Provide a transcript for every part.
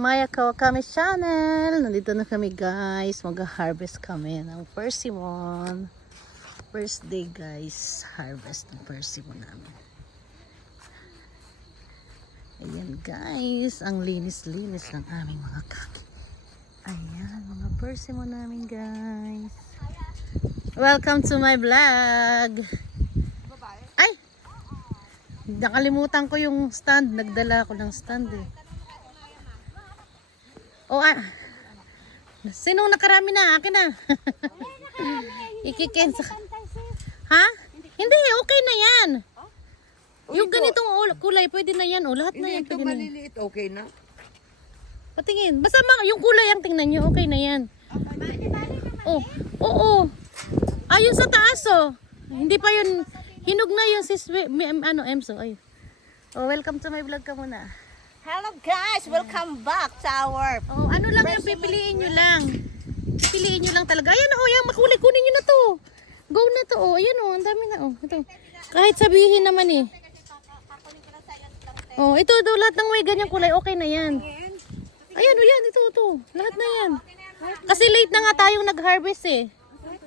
Maya Kawakami Channel. Nandito na kami guys. Mag-harvest kami ng persimmon. First day guys. Harvest ng persimmon namin. Ayan guys. Ang linis-linis ng aming mga kaki. Ayan mga persimmon namin guys. Welcome to my vlog. Ay! Nakalimutan ko yung stand. Nagdala ako ng stand eh. Sino nakarami na? Akin na. Ikikensa. Ha? Hindi, okay na yan. Yung ganitong kulay, pwede na yan. Lahat na yan. Ito maliliit, okay na. Patingin. Basta yung kulay ang tingnan nyo, okay na yan. Oo. Ayun sa taas Hindi pa yun. Hinog na yun sis. Emso. Welcome to my vlog ka muna. Hello guys, welcome back to our ano lang yung pipiliin nyo lang. Pipiliin nyo lang talaga. Ayan yung makulay, kunin nyo na to. Go na to ayan ang dami na ito. Kahit sabihin naman ito lahat ng may ganyang kulay, okay na yan. Ayan yan, ito. Lahat na yan. Kasi late na nga tayong nag-harvest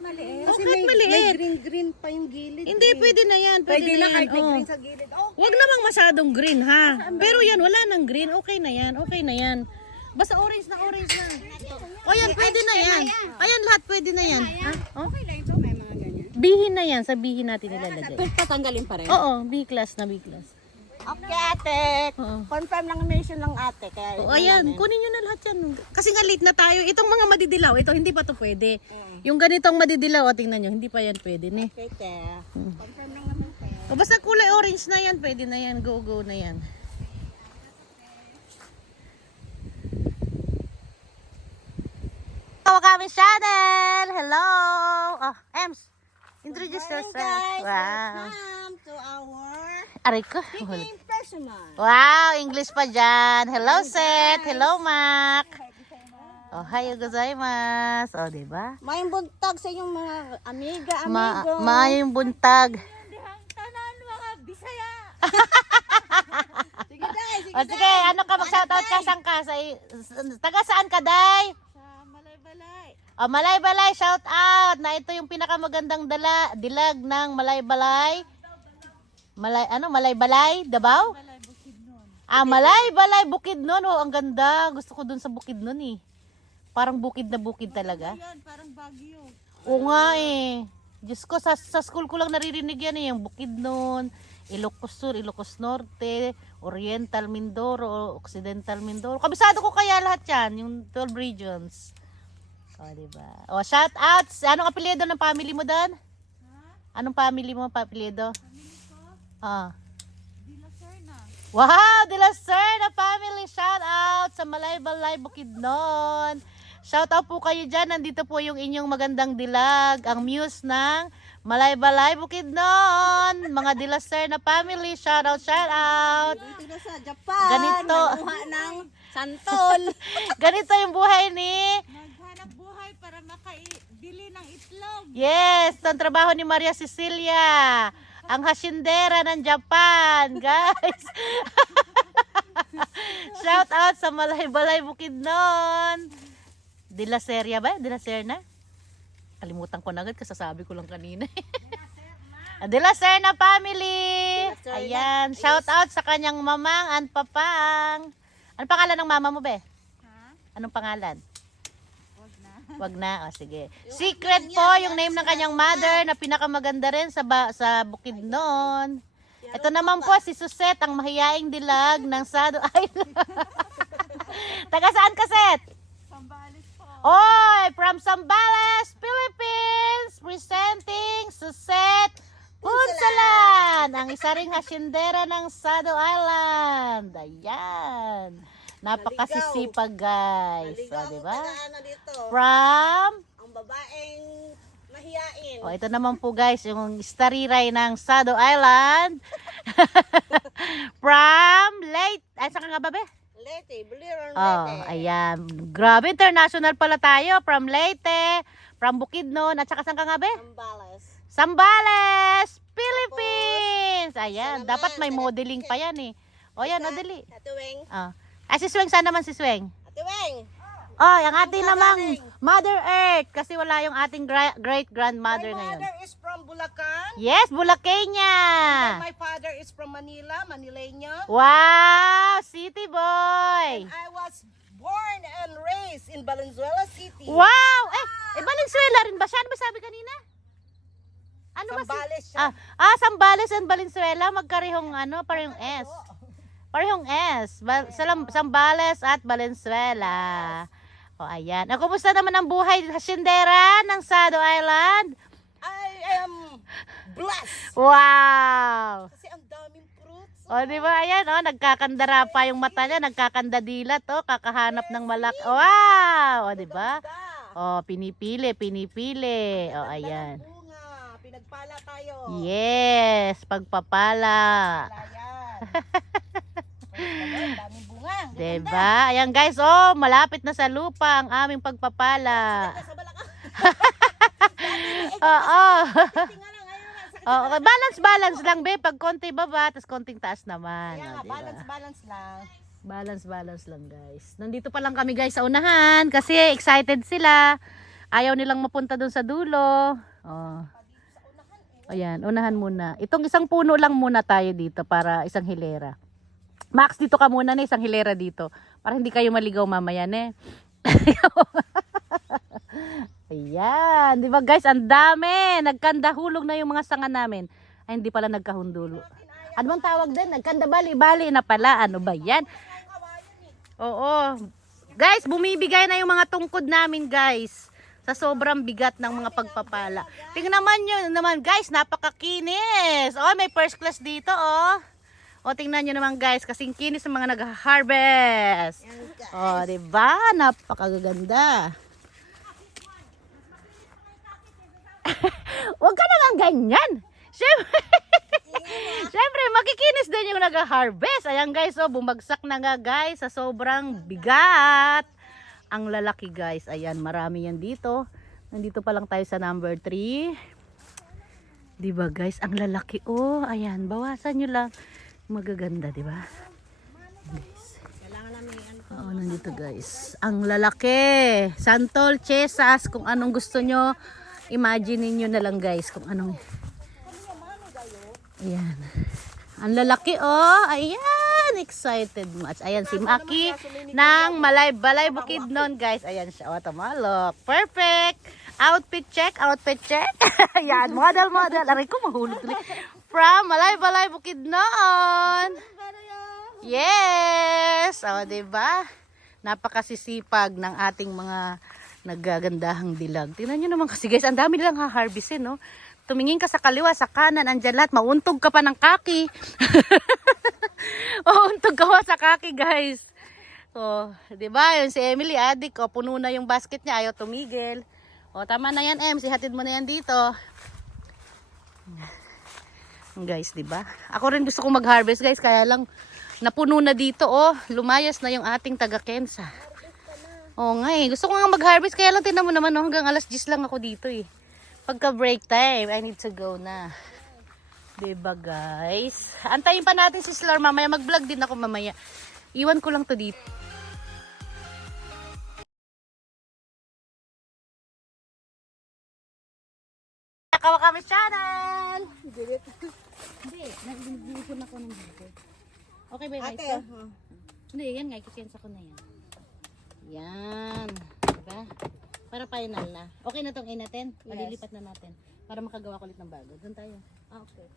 maliit. Kasi maliit. May green pa yung gilid. Hindi, pwede na yan. Pwede na kahit may green sa gilid. Huwag namang masyadong green ha. Pero yan, wala nang green. Okay na yan. Basta orange na. Yan, pwede na yan. Ayan, lahat pwede na yan. Okay lang ito, may mga ganyan. Bihin na yan. Sa bihin natin nilalagay. Patanggalin pa rin? Oo, B-class. Okay ate. Confirm lang mission ng ate. Kaya Ayan, kunin nyo na lahat yan. Kasi nga late na tayo. Itong mga madidilaw, ito hindi pa to pwede. Yung ganitong madidilaw, tingnan nyo, hindi pa yan pwede ni. Okay, te. Confirm lang naman te. Basta kulay orange na yan, pwede na yan. Go na yan. Kawakami Channel! Hello! Ems, introduce yourself. Guys, Wow. welcome to our Aray ko. picking personal. Wow, English pa dyan. Hello, Seth. Hello, Mac. Ohayo gozaimasu. Diba? May buntag sa inyong mga amigo. Maayong buntag. Tanan mga Bisaya. Sige day, Sige, ano ka mag-shoutout ka? Saan ka? Taga saan ka, Day? Sa Malay-Balay. Malay-Balay, shout out. Na ito yung pinakamagandang dilag ng Malay-Balay. Malay-Balay, Davao? Malay-Balay, Bukidnon. Ang ganda. Gusto ko dun sa Bukidnon eh. Parang bukid na bukid talaga. Yan, parang Baguio. Oo nga eh. Diyos ko, sa school ko lang naririnig yan eh. Yung Bukidnon, Ilocos Sur, Ilocos Norte, Oriental Mindoro, Occidental Mindoro. Kabisado ko kaya lahat yan, yung 12 regions. Diba? Shout out. Anong apelyido ng family mo doon? Anong family mo, apelyido? De La Serna. Wow, De La Serna family. Shout out sa Malay-Balay, Bukidnon. Shout out po kayo dyan. Nandito po yung inyong magandang dilag. Ang muse ng Malay-Balay, Bukidnon. Mga De La Serna family. Shout out. Dito na sa Japan. Ganito. Nakuha ng santol. Ganito yung buhay ni... Naghanap buhay para makabili ng itlog. Yes, ang trabaho ni Maria Cecilia. Ang hasyendera ng Japan, guys. Shout out sa Malay-Balay, Bukidnon. De La Serna ba? De La Serna? Kalimutan ko na agad, kasasabi ko lang kanina. De La Serna family. Ayan, shout out sa kanyang mamang and papang. Anong pangalan ng mama mo, be? Anong pangalan? Wag na. Sige. Secret po yung name ng kanyang mother na pinakamaganda rin sa Bukidnon. Ito naman po si Suset, ang mahiyaing dilag ng Sado Island. Taga saan ka, Set? Sambales po. From Zambales, Philippines, presenting Suset Punsalan, ang isa ring hasyendera ng Sado Island. Ayan. Napakasisipag, guys. Diba? From Ang babaeng mahiyain. ito naman po, guys, yung stariray ng Sado Island. From Leyte. Saan ka nga ba, be? Leyte, Buliran Leyte. Ayan. Grabe, international pala tayo. From Leyte, from Bukidnon, at saka saan ka nga, be? Zambales, Philippines. Ayan, dapat may modeling pa yan eh. Yan, dali. Tatuwing. Si Sweng, saan naman si Sweng? Iweng! Oh, yung ating Ang namang gagaling. Mother Earth. Kasi wala yung ating great-grandmother My ngayon. mother is from Bulacan. Yes, Bulaqueña. And my father is from Manila, Manileño. Wow, city boy. I was born and raised in Valenzuela City. Wow! Valenzuela rin ba siya? Ano ba sabi kanina? Ano ba Sambales siya. Sambales and Valenzuela. Magkarehong parehong S. Parehong S. Sambales at Valenzuela. O, ayan. Kumusta naman ang buhay hasyendera ng Sado Island? I am blessed. Wow! Kasi ang daming fruits. O, di ba? Ayan, nagkakandara pa yung mata niya. Nagkakandadilat, kakahanap ng malak. Wow! O, di ba? O, pinipili. O, ayan. Bunga. Pinagpala tayo. Yes, pagpapala. Ayan. Daming bunga. Diba? Ayan guys, malapit na sa lupa ang aming pagpapala. Sa balakang. Oo. Tingnan lang ngayon. Oo, balance lang be. Pag konti baba, tapos konting taas naman. Kaya nga, Diba? balance lang. Balance lang guys. Nandito pa lang kami guys sa unahan kasi excited sila. Ayaw nilang mapunta doon sa dulo. Oh. Ayan, unahan muna. Itong isang puno lang muna tayo dito para isang hilera. Max, dito ka muna na isang hilera dito. Para hindi kayo maligaw mamaya ne. Ayan, di ba guys, ang dami. Nagkandahulog na yung mga sanga namin. Ay, hindi pala nagkahundulo. Ano bang tawag din? Nagkandabali-bali na pala. Ano ba yan? Oo. Guys, bumibigay na yung mga tungkod namin guys. Sa sobrang bigat ng mga pagpapala. Tingnan naman guys, napakakinis. Oh, may first class dito O, tingnan nyo naman guys, kasing kinis ng mga nag-harvest. O, diba? Napakaganda. Huwag ka naman ganyan. Siyempre, makikinis din yung nag-harvest. Ayan guys, bumagsak na nga guys sa sobrang bigat. Ang lalaki guys. Ayan, marami yan dito. Nandito pa lang tayo sa number 3. Diba guys, ang lalaki. Ayan, bawasan nyo lang. Magaganda, di ba? Guys. Nandito guys. Ang lalaki. Santol, Chesas, kung anong gusto nyo, imagine niyo na lang guys kung anong. Ayan. Ang lalaki, ayan, excited much. Ayan si Maki ng Balay Bukidnon guys. Ayan siya, tumalok. Perfect. Outfit check. Ayan, model. Aray ko, mahulog tuloy. From Balay Bukidnon. Yes! Diba? Napakasisipag ng ating mga naggagandahang dilag. Tingnan nyo naman kasi guys, ang dami nilang ha-harvestin, no? Tumingin ka sa kaliwa, sa kanan, andyan lahat. Mauntog ka pa ng kaki. Mauntog ka pa sa kaki, guys. So, diba? Yun si Emily, adik, puno na yung basket niya, ayaw tumigil. Tama na yan, Em. Sihatid mo na yan dito. Guys, 'di ba? Ako rin gusto kong mag-harvest, guys, kaya lang napuno na dito, lumayas na yung ating taga-Kensa. Nga gusto ko nga mag-harvest, kaya lang tinan mo naman, hanggang alas 10 lang ako dito Pagka break time, I need to go na. 'Di ba, guys? Antayin pa natin si Slor mamaya, mag-vlog din ako mamaya. Iwan ko lang to dito. Kawakami channel! Hindi, nag-ipon ako ng dito. Okay ba yung Ate, guys? Hindi, yan nga, ikusensa ko na yan. Yan. Diba? Para final na. Okay na tong natin. Palilipat na natin. Para makagawa ko ulit ng bago. Doon tayo. Okay.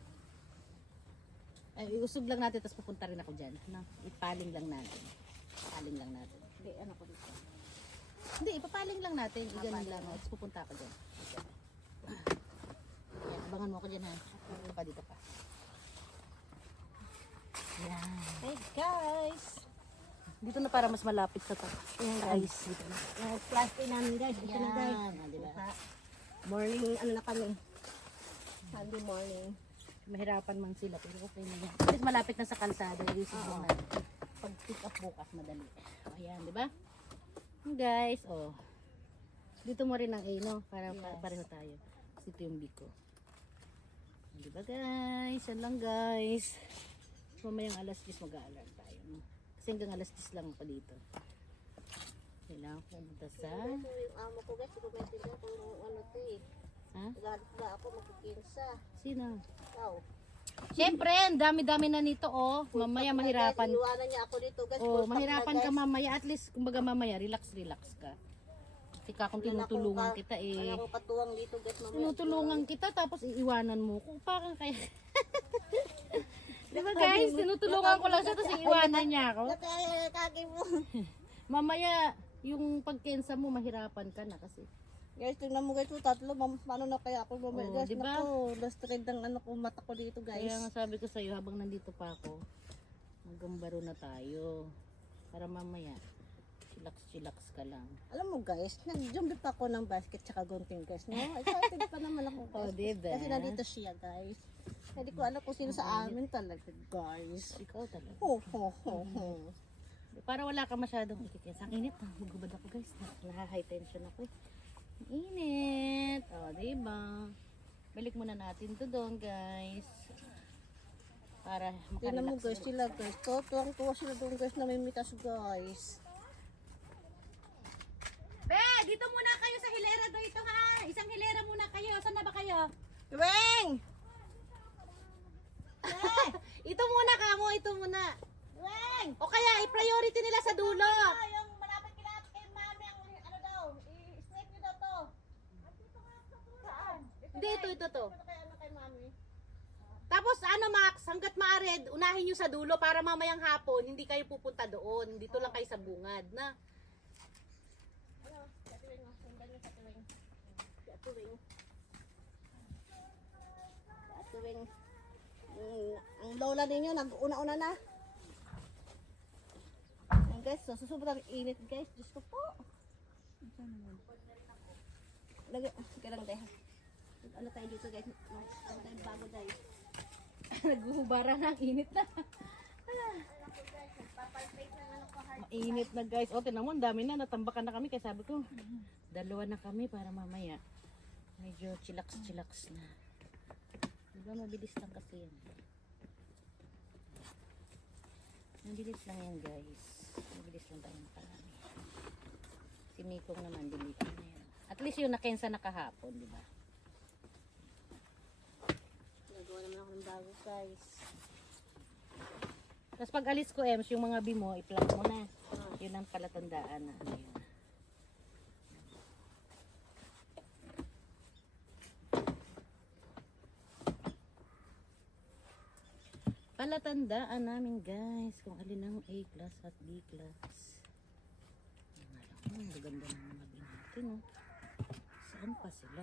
Ay, iusog lang natin, tapos pupunta rin ako dyan. No? Ipaling lang natin. Hindi, ano ko dito. Hindi, ipapaling lang natin. Iganin lang. Tapos pupunta ako dyan. Okay. Yan, abangan mo ako dyan ha. Dito pa. Yan. hey guys. Dito na para mas malapit sa guys. Dito na. Yung plastic namin guys. Ito na guys. Diba? Morning, na kami. Sunday morning. Mahirapan man sila pero okay na yan. At least malapit na sa kalsada. Usig mo na. Pag pick up bukas madali. Ayan, di ba? Guys, dito mo rin ang no? Para pareho tayo. Kasi ito yung biko. Diba guys? Yan lang guys. Mamayang alas 10 mag-aalarm tayo. No? Kasi hanggang alas 10 lang ako dito. kailangan pumunta sa... Ito yung amo ko guys, kumentin na kung ano to eh. Ha? Galit ba ako magkikinsa? Sino? Ikaw. Siyempre, ang dami-dami na nito, oh. Mamaya mahirapan. Iwanan niya ako dito guys. Oh, Full pack mahirapan na, ka guys. mamaya. At least, kumbaga mamaya, relax ka. Kasi kung tinutulungan kita eh. Wala akong katuwang dito guys. Mamaya. Tinutulungan kita tapos iiwanan mo. Kung parang kaya... Diba guys, tinutulungan ko lang siya tapos iiwanan niya ako. Kaki mo. Mamaya, yung pagkensa mo, mahirapan ka na kasi. Guys, tingnan mo guys, tatlo. Paano na kaya ako mamaya? Oh, Guys, diba? naku, last red ang ano ko, mata ko dito guys. Kaya nga sabi ko sa'yo, habang nandito pa ako, maggambaro na tayo. Para mamaya, chillax ka lang. Alam mo guys, nag-jump pa ako ng basket tsaka gunting guys. No? Excited pa naman ako guys. Oh, diba? Kasi nandito siya guys. Hindi ko alam kung sino sa amin talaga guys. Ikaw talaga. Ho ho ho ho. Para wala ka masyadong ikikias. Ang init ha. Magubad ako guys. High tension ako eh. Ang init. O, diba? Balik muna natin to doon guys. Para Tingnan mo makarelax. guys, sila guys. Tuwang-tuwa sila doon guys, namimitas guys. Be, dito muna kayo sa hilera dito ha. Isang hilera muna kayo. Saan na ba kayo? Weng! Ito muna kamo, ito muna. Weng! O kaya i-priority nila sa dulo. Yung malapit kay mami ang ano daw, i-straight nyo daw to. Saan? Hindi, ito to. Ito kay ano kay mami. Tapos ano Max, hanggat maared, unahin nyo sa dulo para mamayang hapon, hindi kayo pupunta doon. Dito lang kayo sa bungad na. Ano? Katuwing mo. Sundan nyo katuwing. Katuwing. Katuwing. Ang lola ninyo, nag-una-una na. Ayan guys, so sobrang init guys. Diyos ko po. Lagi, kailang deh. Ano tayo dito guys? Ano tayo bago guys? Naghuhubara na, ang init na. Mainit na guys. O, tinan mo, ang dami na. Natambakan na kami. Kaya sabi ko, dalawa na kami para mamaya. Medyo chillax na. Diba, mabilis lang kasi yan. Mabilis lang yan guys. Mabilis lang tayo makarami. Si Mikong naman, dilikan na yan. At least yung nakensa na kahapon, di ba? Nagawa naman ako ng bago guys. Tapos pag alis ko, Ems, yung mga bimo, i-plug mo na. Yun ang palatandaan na ano yun. Palatandaan namin guys kung alin ang A class at B class. Ang gaganda ng mga binatin, no? Saan pa sila?